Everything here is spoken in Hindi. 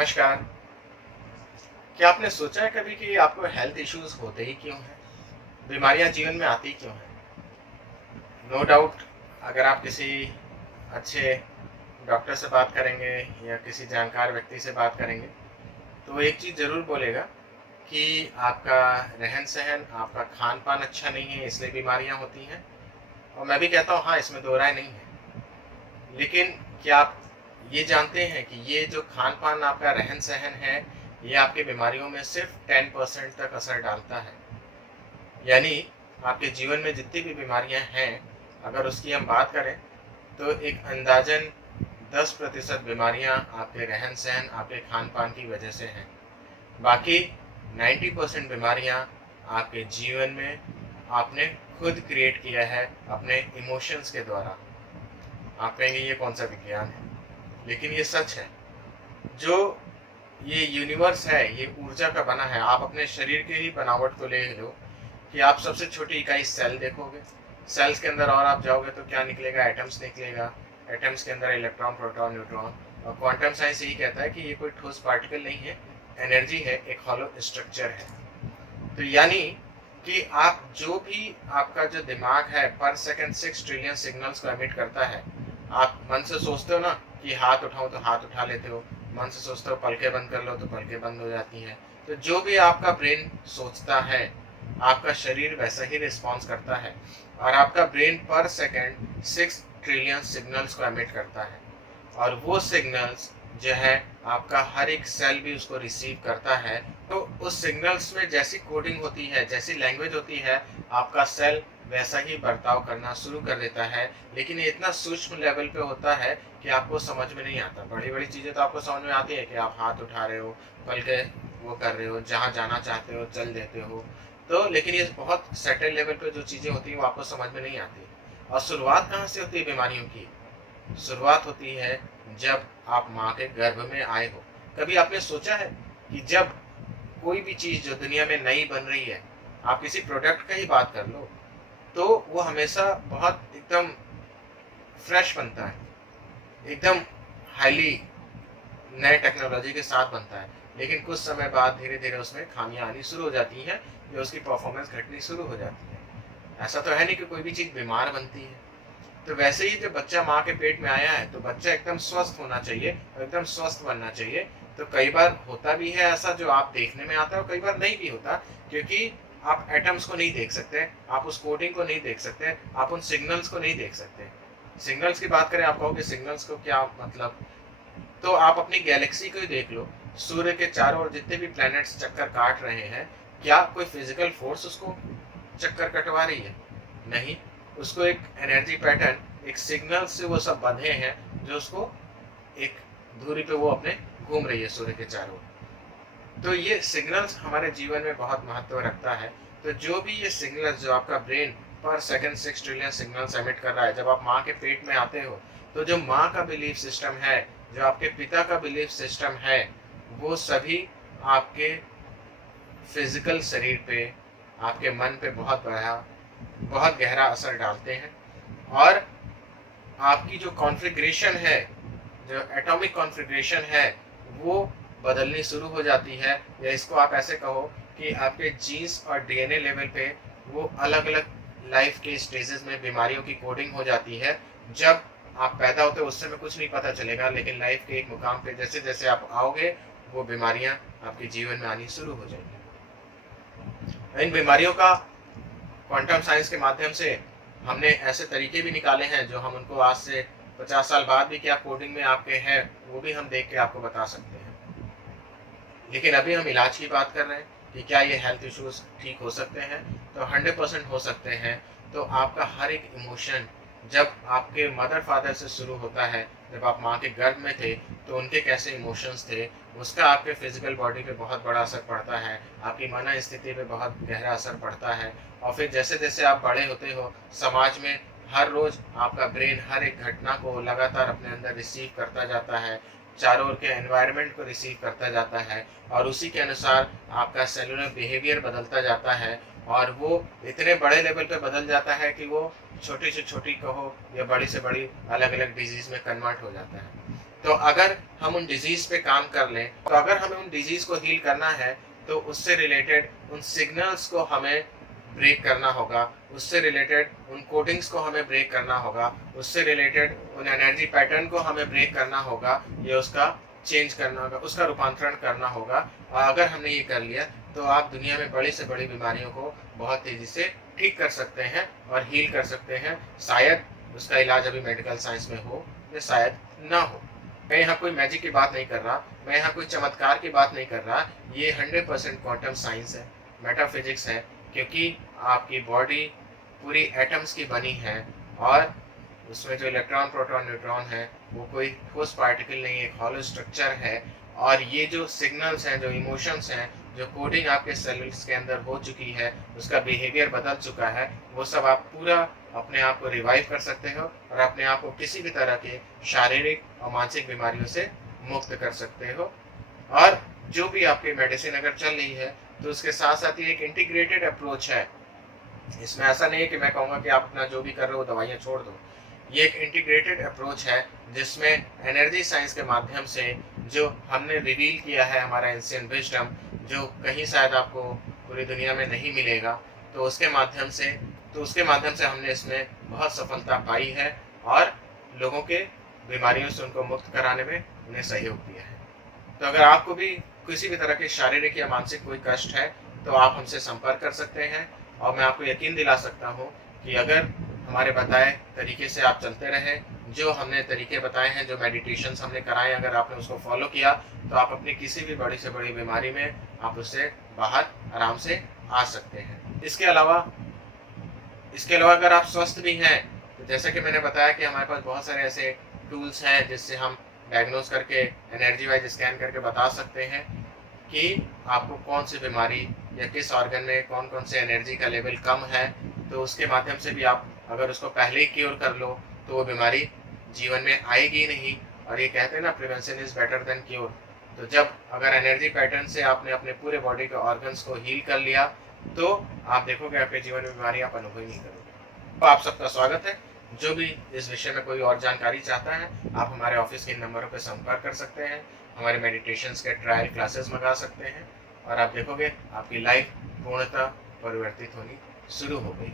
नमस्कार। क्या आपने सोचा है कभी कि आपको हेल्थ इश्यूज होते ही क्यों हैं? बीमारियां जीवन में आती क्यों हैं? नो डाउट, अगर आप किसी अच्छे डॉक्टर से बात करेंगे या किसी जानकार व्यक्ति से बात करेंगे तो वो एक चीज़ ज़रूर बोलेगा कि आपका रहन सहन, आपका खान पान अच्छा नहीं है इसलिए बीमारियां होती हैं। और मैं भी कहता हूँ हाँ, इसमें दो राय नहीं है। लेकिन क्या आप ये जानते हैं कि ये जो खान पान, आपका रहन सहन है, ये आपकी बीमारियों में सिर्फ 10% तक असर डालता है। यानी आपके जीवन में जितनी भी बीमारियां हैं, अगर उसकी हम बात करें तो एक अंदाजन 10% बीमारियां आपके रहन सहन, आपके खान पान की वजह से हैं। बाकी 90% बीमारियां आपके जीवन में आपने खुद क्रिएट किया है अपने इमोशंस के द्वारा। आप कहेंगे ये कौन सा विज्ञान है, लेकिन ये सच है। जो ये यूनिवर्स है, ये ऊर्जा का बना है। आप अपने शरीर के ही बनावट को ले लो कि आप सबसे छोटी इकाई सेल देखोगे, सेल्स के अंदर और आप जाओगे तो क्या निकलेगा? एटम्स निकलेगा। एटम्स के अंदर इलेक्ट्रॉन, प्रोटॉन, न्यूट्रॉन। और क्वांटम साइंस यही कहता है कि ये कोई ठोस पार्टिकल नहीं है, एनर्जी है, एक हॉलो स्ट्रक्चर है। तो यानी कि आप जो भी, आपका जो दिमाग है पर सेकंड 6 ट्रिलियन सिग्नल्स को एमिट करता है। आप मन से सोचते हो ना कि हाथ उठाओ तो हाथ उठा लेते हो, मन से सोचते हो पलके बंद कर लो तो पलके बंद हो जाती हैं। तो जो भी आपका ब्रेन सोचता है, आपका शरीर वैसा ही रिस्पॉन्स करता है। और आपका ब्रेन पर सेकंड 6 ट्रिलियन सिग्नल्स को एमिट करता है। और वो सिग्नल्स जो है, आपका हर एक सेल भी उसको रिसीव करता है। तो उस सिग्नल्स में जैसी कोडिंग होती है, जैसी लैंग्वेज होती है, आपका सेल वैसा ही बर्ताव करना शुरू कर देता है। लेकिन ये इतना सूक्ष्म लेवल पे होता है कि आपको समझ में नहीं आता। बड़ी बड़ी चीज़ें तो आपको समझ में आती है कि आप हाथ उठा रहे हो, बल्कि वो कर रहे हो, जहाँ जाना चाहते हो चल देते हो। तो लेकिन ये बहुत सेटल लेवल पे जो चीज़ें होती हैं वो आपको समझ में नहीं आती। और शुरुआत कहाँ से होती है बीमारियों की? शुरुआत होती है जब आप माँ के गर्भ में आए हो। कभी आपने सोचा है कि जब कोई भी चीज़ जो दुनिया में नई बन रही है, आप किसी प्रोडक्ट का ही बात कर लो, तो वो हमेशा बहुत एकदम फ्रेश बनता है, एकदम हाईली नए टेक्नोलॉजी के साथ बनता है। लेकिन कुछ समय बाद धीरे धीरे उसमें खामियां आनी शुरू हो जाती हैं, जो उसकी परफॉर्मेंस घटनी शुरू हो जाती है। ऐसा तो है नहीं कि कोई भी चीज़ बीमार बनती है। तो वैसे ही जब बच्चा माँ के पेट में आया है तो बच्चा एकदम स्वस्थ होना चाहिए और एकदम स्वस्थ बनना चाहिए। तो कई बार होता भी है ऐसा जो आप देखने में आता है, और कई बार नहीं भी होता, क्योंकि आप एटम्स को नहीं देख सकते, आप उस कोडिंग को नहीं देख सकते, आप उन सिग्नल्स को नहीं देख सकते। सिग्नल्स की बात करें, आप कहोगे सिग्नल्स को क्या मतलब? तो आप अपनी गैलेक्सी को ही देख लो। सूर्य के चारों ओर जितने भी प्लैनेट्स चक्कर काट रहे हैं, क्या कोई फिजिकल फोर्स उसको चक्कर कटवा रही है? नहीं। उसको एक एनर्जी पैटर्न, एक सिग्नल से वो सब बंधे हैं, जो उसको एक दूरी पे वो अपने घूम रही है सूर्य के चारों ओर। तो ये सिग्नल्स हमारे जीवन में बहुत महत्व रखता है। तो जो भी ये सिग्नल्स, जो आपका ब्रेन पर सेकंड 6 ट्रिलियन सिग्नल्स एमिट कर रहा है, जब आप माँ के पेट में आते हो, तो जो माँ का बिलीफ सिस्टम है, जो आपके पिता का बिलीफ सिस्टम है, वो सभी आपके फिजिकल शरीर पे, आपके मन पे बहुत गहरा असर डालते हैं। और आपकी जो कॉन्फ़िगरेशन है, जो एटॉमिक कॉन्फ़िगरेशन है, वो बदलनी शुरू हो जाती है। या इसको आप ऐसे कहो कि आपके जीन्स और डीएनए लेवल पे वो अलग अलग लाइफ के स्टेजेस में बीमारियों की कोडिंग हो जाती है। जब आप पैदा होते हो उस समय कुछ नहीं पता चलेगा, लेकिन लाइफ के एक मुकाम पे जैसे जैसे आप आओगे, वो बीमारियां आपके जीवन में आनी शुरू हो जाएंगी। इन बीमारियों का क्वांटम साइंस के माध्यम से हमने ऐसे तरीके भी निकाले हैं, जो हम उनको आज से 50 साल बाद भी क्या कोडिंग में आपके हैं, वो भी हम देख के आपको बता सकते हैं। लेकिन अभी हम इलाज की बात कर रहे हैं कि क्या ये हेल्थ इश्यूज ठीक हो सकते हैं? तो 100% हो सकते हैं। तो आपका हर एक इमोशन जब आपके मदर फादर से शुरू होता है, जब आप माँ के गर्भ में थे तो उनके कैसे इमोशंस थे, उसका आपके फिजिकल बॉडी पे बहुत बड़ा असर पड़ता है, आपकी मन स्थिति पे बहुत गहरा असर पड़ता है। और फिर जैसे जैसे आप बड़े होते हो, समाज में हर रोज आपका ब्रेन हर एक घटना को लगातार अपने अंदर रिसीव करता जाता है, चारों ओर के एनवायरनमेंट को रिसीव करता जाता है, और उसी के अनुसार आपका सेलुलर बिहेवियर बदलता जाता है। और वो इतने बड़े लेवल पे बदल जाता है कि वो छोटी से छोटी कहो या बड़ी से बड़ी अलग अलग डिजीज में कन्वर्ट हो जाता है। तो अगर हम उन डिजीज़ पे काम कर लें, तो अगर हमें उन डिजीज़ को हील करना है, तो उससे रिलेटेड उन सिग्नल्स को हमें ब्रेक करना होगा, उससे रिलेटेड उन कोडिंग्स को हमें ब्रेक करना होगा, उससे रिलेटेड उन एनर्जी पैटर्न को हमें ब्रेक करना होगा, या उसका चेंज करना होगा, उसका रूपांतरण करना होगा। और अगर हमने ये कर लिया, तो आप दुनिया में बड़ी से बड़ी बीमारियों को बहुत तेज़ी से ठीक कर सकते हैं और हील कर सकते हैं। शायद उसका इलाज अभी मेडिकल साइंस में हो या शायद ना हो। मैं यहाँ कोई मैजिक की बात नहीं कर रहा, मैं यहाँ कोई चमत्कार की बात नहीं कर रहा। ये 100% क्वांटम साइंस है, मेटाफिजिक्स है, क्योंकि आपकी बॉडी पूरी एटम्स की बनी है और उसमें जो इलेक्ट्रॉन, प्रोटॉन, न्यूट्रॉन है वो कोई ठोस पार्टिकल नहीं है, एक हॉलो स्ट्रक्चर है। और ये जो सिग्नल्स हैं, जो इमोशंस हैं, जो कोडिंग आपके सेल्स के अंदर हो चुकी है, उसका बिहेवियर बदल चुका है, वो सब आप पूरा अपने आप को रिवाइव कर सकते हो और अपने आप को किसी भी तरह के शारीरिक और मानसिक बीमारियों से मुक्त कर सकते हो। और जो भी आपकी मेडिसिन अगर चल रही है, तो उसके साथ साथ ये एक इंटीग्रेटेड अप्रोच है। इसमें ऐसा नहीं है कि मैं कहूँगा कि आप अपना जो भी कर रहे हो दवाइयाँ छोड़ दो। ये एक इंटीग्रेटेड अप्रोच है जिसमें एनर्जी साइंस के माध्यम से जो हमने रिवील किया है, हमारा एंशिएंट विजडम, जो कहीं शायद आपको पूरी दुनिया में नहीं मिलेगा, तो उसके माध्यम से हमने इसमें बहुत सफलता पाई है और लोगों के बीमारियों से उनको मुक्त कराने में उन्हें सहयोग दिया है। तो अगर आपको भी किसी भी तरह के शारीरिक या मानसिक कोई कष्ट है, तो आप हमसे संपर्क कर सकते हैं। और मैं आपको यकीन दिला सकता हूँ कि अगर हमारे बताए तरीके से आप चलते रहें, जो हमने तरीके बताए हैं, जो मेडिटेशंस हमने कराए, अगर आपने उसको फॉलो किया, तो आप अपनी किसी भी बड़ी से बड़ी बीमारी में आप उससे बाहर आराम से आ सकते हैं। इसके अलावा अगर आप स्वस्थ भी हैं, तो जैसा कि मैंने बताया कि हमारे पास बहुत सारे ऐसे टूल्स हैं जिससे हम डायग्नोज करके एनर्जी वाइज स्कैन करके बता सकते हैं कि आपको कौन सी बीमारी या किस ऑर्गन में कौन कौन से एनर्जी का लेवल कम है। तो उसके माध्यम से भी आप अगर उसको पहले ही क्योर कर लो, तो वो बीमारी जीवन में आएगी नहीं। और ये कहते हैं ना, prevention is better than cure. तो जब अगर एनर्जी पैटर्न से आपने अपने पूरे बॉडी के ऑर्गन्स को हील कर लिया, तो आप देखोगे आपके जीवन में बीमारी आप अनुभव नहीं करोगे। तो आप सबका स्वागत है। जो भी इस विषय में कोई और जानकारी चाहता है, आप हमारे ऑफिस के इन नंबरों पर संपर्क कर सकते हैं, हमारे मेडिटेशंस के ट्रायल क्लासेस मंगा सकते हैं और आप देखोगे आपकी लाइफ पूर्णतः परिवर्तित होनी शुरू हो गई।